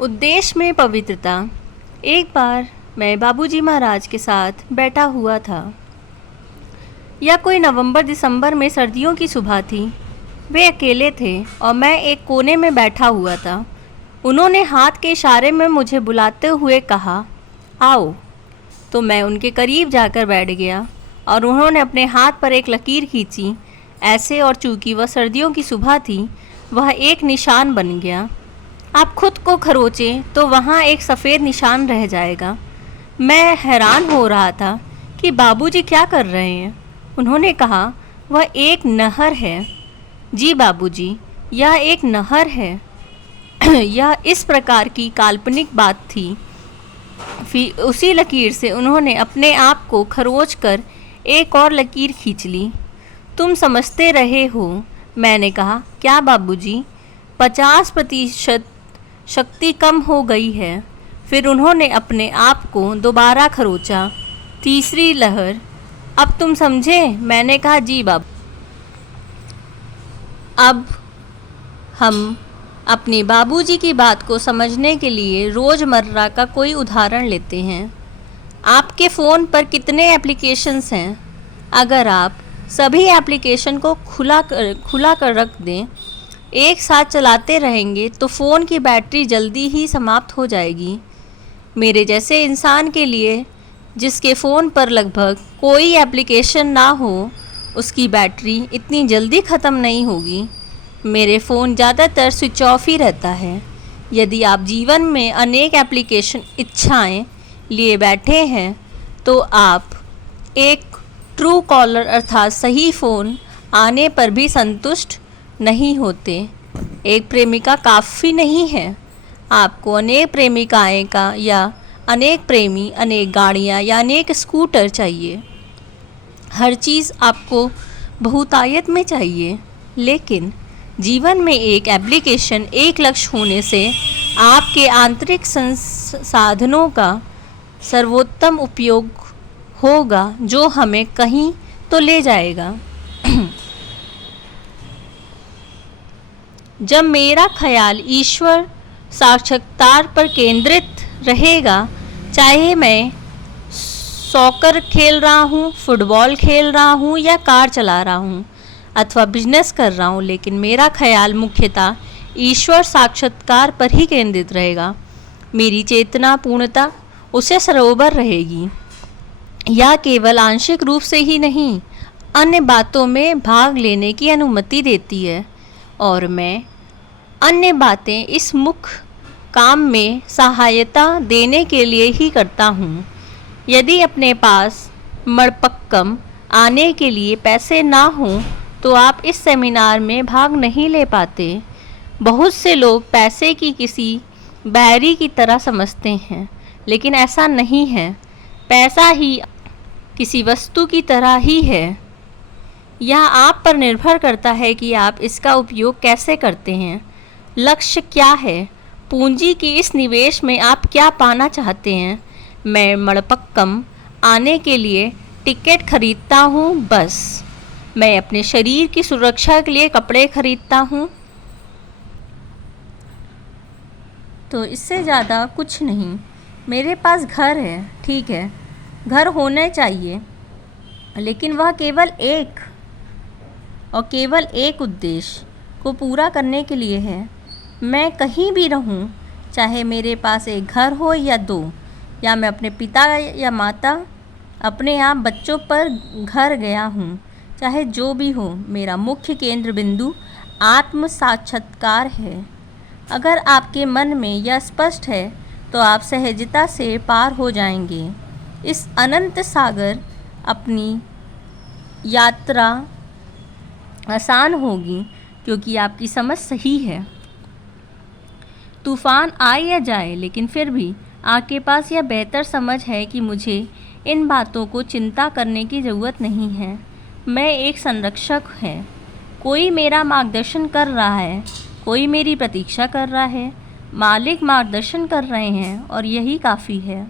उद्देश्य में पवित्रता। एक बार मैं बाबूजी महाराज के साथ बैठा हुआ था। यह कोई नवंबर दिसंबर में सर्दियों की सुबह थी। वे अकेले थे और मैं एक कोने में बैठा हुआ था। उन्होंने हाथ के इशारे में मुझे बुलाते हुए कहा, आओ। तो मैं उनके करीब जाकर बैठ गया और उन्होंने अपने हाथ पर एक लकीर खींची ऐसे, और चूंकि वह सर्दियों की सुबह थी, वह एक निशान बन गया। आप खुद को खरोचें तो वहाँ एक सफ़ेद निशान रह जाएगा। मैं हैरान हो रहा था कि बाबूजी क्या कर रहे हैं। उन्होंने कहा, वह एक नहर है। जी बाबूजी, यह एक नहर है। यह इस प्रकार की काल्पनिक बात थी। फिर उसी लकीर से उन्होंने अपने आप को खरोच कर एक और लकीर खींच ली। तुम समझते रहे हो, मैंने कहा। क्या बाबूजी? 50% शक्ति कम हो गई है। फिर उन्होंने अपने आप को दोबारा खरोचा। तीसरी लहर। अब तुम समझे? मैंने कहा, जी बाबू। अब हम अपने बाबूजी की बात को समझने के लिए रोज़मर्रा का कोई उदाहरण लेते हैं। आपके फ़ोन पर कितने एप्लीकेशंस हैं? अगर आप सभी एप्लीकेशन को खुला कर रख दें, एक साथ चलाते रहेंगे तो फ़ोन की बैटरी जल्दी ही समाप्त हो जाएगी। मेरे जैसे इंसान के लिए, जिसके फ़ोन पर लगभग कोई एप्लीकेशन ना हो, उसकी बैटरी इतनी जल्दी ख़त्म नहीं होगी। मेरे फ़ोन ज़्यादातर स्विच ऑफ ही रहता है। यदि आप जीवन में अनेक एप्लीकेशन इच्छाएं लिए बैठे हैं, तो आप एक ट्रू कॉलर अर्थात सही फ़ोन आने पर भी संतुष्ट नहीं होते। एक प्रेमिका काफ़ी नहीं है। आपको अनेक प्रेमिकाएं का या अनेक प्रेमी, अनेक गाड़ियां या अनेक स्कूटर चाहिए। हर चीज़ आपको बहुतायत में चाहिए। लेकिन जीवन में एक एप्लीकेशन, एक लक्ष्य होने से आपके आंतरिक संसाधनों का सर्वोत्तम उपयोग होगा, जो हमें कहीं तो ले जाएगा। जब मेरा ख्याल ईश्वर साक्षात्कार पर केंद्रित रहेगा, चाहे मैं सॉकर खेल रहा हूँ, फुटबॉल खेल रहा हूँ या कार चला रहा हूँ अथवा बिजनेस कर रहा हूँ, लेकिन मेरा ख्याल मुख्यतः ईश्वर साक्षात्कार पर ही केंद्रित रहेगा। मेरी चेतना पूर्णतः उसे सरोवर रहेगी। यह केवल आंशिक रूप से ही नहीं, अन्य बातों में भाग लेने की अनुमति देती है, और मैं अन्य बातें इस मुख्य काम में सहायता देने के लिए ही करता हूँ। यदि अपने पास मड़पक्कम आने के लिए पैसे ना हों, तो आप इस सेमिनार में भाग नहीं ले पाते। बहुत से लोग पैसे की किसी बैरी की तरह समझते हैं, लेकिन ऐसा नहीं है। पैसा ही किसी वस्तु की तरह ही है। यह आप पर निर्भर करता है कि आप इसका उपयोग कैसे करते हैं। लक्ष्य क्या है? पूंजी की इस निवेश में आप क्या पाना चाहते हैं? मैं मड़पक्कम आने के लिए टिकट खरीदता हूँ, बस। मैं अपने शरीर की सुरक्षा के लिए कपड़े खरीदता हूँ, तो इससे ज़्यादा कुछ नहीं। मेरे पास घर है, ठीक है, घर होने चाहिए, लेकिन वह केवल एक उद्देश्य को पूरा करने के लिए है। मैं कहीं भी रहूं, चाहे मेरे पास एक घर हो या दो, या मैं अपने पिता या माता, अपने आप बच्चों पर घर गया हूं, चाहे जो भी हो, मेरा मुख्य केंद्र बिंदु आत्म साक्षात्कार है। अगर आपके मन में यह स्पष्ट है, तो आप सहजता से पार हो जाएंगे इस अनंत सागर। अपनी यात्रा आसान होगी, क्योंकि आपकी समझ सही है। तूफान आए या जाए, लेकिन फिर भी आपके पास यह बेहतर समझ है कि मुझे इन बातों को चिंता करने की ज़रूरत नहीं है। मैं एक संरक्षक है। कोई मेरा मार्गदर्शन कर रहा है, कोई मेरी प्रतीक्षा कर रहा है। मालिक मार्गदर्शन कर रहे हैं, और यही काफ़ी है।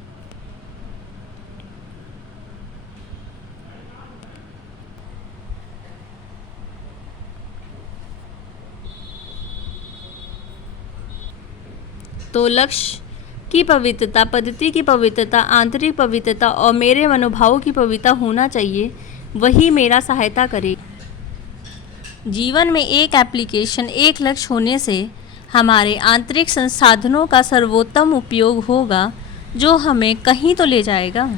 तो लक्ष्य की पवित्रता, पद्धति की पवित्रता, आंतरिक पवित्रता और मेरे मनोभाव की पवित्रता होना चाहिए, वही मेरा सहायता करे। जीवन में एक एप्लीकेशन, एक लक्ष्य होने से हमारे आंतरिक संसाधनों का सर्वोत्तम उपयोग होगा, जो हमें कहीं तो ले जाएगा।